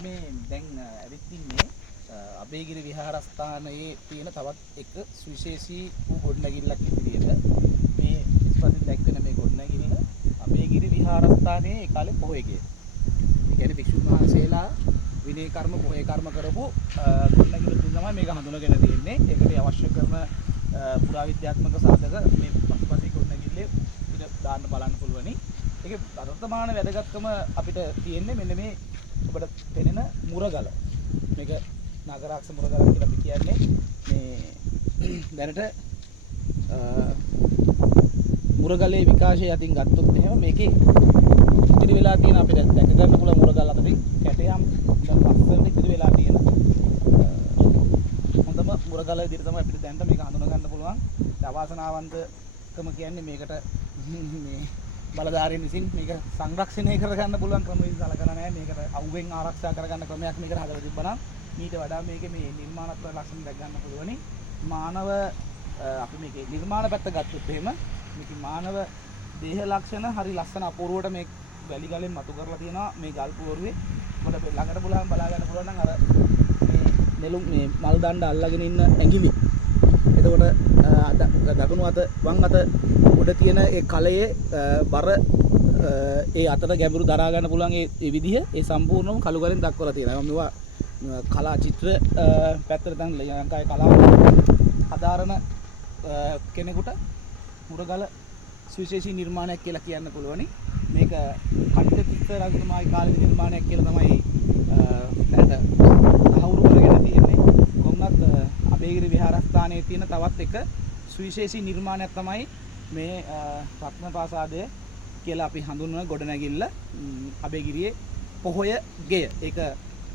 මේ දැන් ඇවිත් ඉන්නේ අබේගිරි විහාරස්ථානයේ තියෙන තවත් එක සුවිශේෂී වූ ගොඩනැගිල්ලක් ඉදිරියට මේ ඉස්පතින් දැක්වෙන මේ ගොඩනැගිල්ල අබේගිරි විහාරස්ථානයේ ඒ කාලේ පොහොය ගියේ. ඒ කියන්නේ භික්ෂුන් වහන්සේලා විනය කර්ම පොහොය කර්ම කරපු ගොඩනැගිල්ල තුන තමයි මේක හඳුනගෙන තියෙන්නේ. ඒකට අවශ්‍ය කරන පුරාවිද්‍යාත්මක සාධක මේ පසුපසී ගොඩනැගිල්ලේ අපිට දාන්න බලන්න පුළුවනි. ඒකේ වර්තමාන වැදගත්කම අපිට තියෙන්නේ මෙන්න මේ ඔබට පෙනෙන මුරගල. මේක නාගරාක්ෂ මුරගලක් කියලා අපි කියන්නේ. මේ දැනට මුරගලේ විකාශය යටින් ගත්තොත් එහෙම මේකේ ඉතිරි වෙලා තියෙන අපිට දැක ගන්න පුළුවන් මුරගල අතරින් කැටයම් ලස්සනට ඉතිරි වෙලා තියෙන හොඳම මුරගල විදිහට තමයි අපිට දැනට මේක හඳුනා ගන්න පුළුවන්. අවාසනාවන්තකම කියන්නේ මේකට මේ බලධාරීන් විසින් මේක සංරක්ෂණය කරගන්න පුළුවන් ක්‍රම විදිහට සලකලා නැහැ. මේකට අවුවෙන් ආරක්ෂා කරගන්න ක්‍රමයක් මේකට හදලා තිබ්බනම් ඊට වඩා මේකේ මේ නිර්මාණත්ව ලක්ෂණ දැක් ගන්න පුළුවනි. මානව අපි මේකේ නිර්මාණ පැත්ත ගත්තොත් එහෙම මේකේ මානව දේහ ලක්ෂණ හරි ලස්සන අපූර්වට මේ වැලි ගලෙන් මතු කරලා තියෙනවා මේ ගල් පුවරුවේ. ඔබට ළඟට බලහම බලා ගන්න පුළුවන් නම් අර මේ නෙළුම් මේ මල් දණ්ඩ අල්ලගෙන ඉන්න ඇඟිලි. එතකොට දකුණු අත වම් අත උඩ තියෙන ඒ කලයේ බර ඒ අතට ගැඹුරු දරා ගන්න පුළුවන් ඒ විදිහ ඒ සම්පූර්ණම කළු ගලෙන් දක්වලා තියෙනවා. මේවා කලා චිත්‍ර පැත්තට දැන් ලංකාවේ කලාව හදාරන කෙනෙකුට මුරගල සුවිශේෂී නිර්මාණයක් කියලා කියන්න පුළුවනි. මේක කට්ටිතිස්ස රජතුමාගේ කාලේ නිර්මාණයක් කියලා තමයි දැනට තහවුරු කරගෙන තියෙන්නේ. කොහොමත් අබේගිරි විහාරස්ථානයේ තියෙන තවත් එක සුවිශේෂී නිර්මාණයක් තමයි මේ රත්නපාසාදය කියලා අපි හඳුන්වන ගොඩනැගිල්ල අබේගිරියේ පොහොය ගෙය. ඒක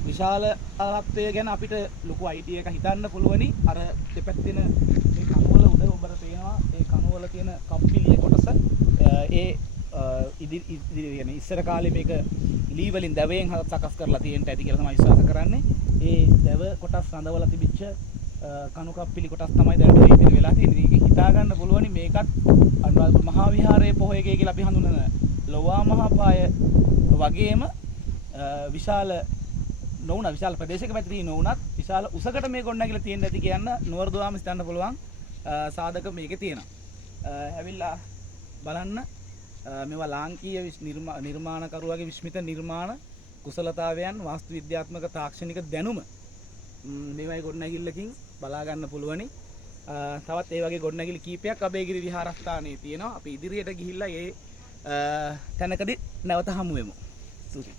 විශාල අලත්වය ගැන අපිට ලොකු අයිඩියා එකක් හිතන්න පුළුවනි. අර දෙපැත්තේ මේ කණුවල උඩ ඔබට පේනවා ඒ කණුවල තියෙන කම්පිලිය කොටස ඒ ඉදිරි يعني ඉස්සර කාලේ මේක ලී වලින් දැවයෙන් සකස් කරලා තියෙන්න ඇති කියලා තමයි විශ්වාස කරන්නේ. ඒ දැව කොටස් රඳවලා තිබිච්ච කණු කප්පිලි කොටස් තමයි දැන් ඉතිරි වෙලා තියෙන්නේ. ඒක හිතා ගන්න පුළුවනි මේකත් අනුරාධපුර මහා විහාරයේ පොහොය ගේ කියලා අපි හඳුනන ලෝවා මහා පාය වගේම විශාල නොවුණා විශාල ප්‍රදේශයක පැතිරී නොවුණත් විශාල උසකට මේ ගොඩනැගිලා තියෙන්න ඇති කියන්න නුවරදුවාම හිතන්න පුළුවන් සාධක මේකේ තියෙනවා. ඇවිල්ලා බලන්න මේවා ලාංකීය නිර්මාණකරුවාගේ විස්මිත නිර්මාණ කුසලතාවයන් වාස්තු විද්‍යාත්මක තාක්ෂණික දැනුම මේවයි ගොඩනැගිල්ලකින් බලා ගන්න පුළුවනි. තවත් ඒ වගේ ගොඩනැගිලි කීපයක් අබේගිරි විහාරස්ථානයේ තියෙනවා. අපි ඉදිරියට ගිහිල්ලා ඒ තැනකදී නැවත හමු වෙමු. සුරි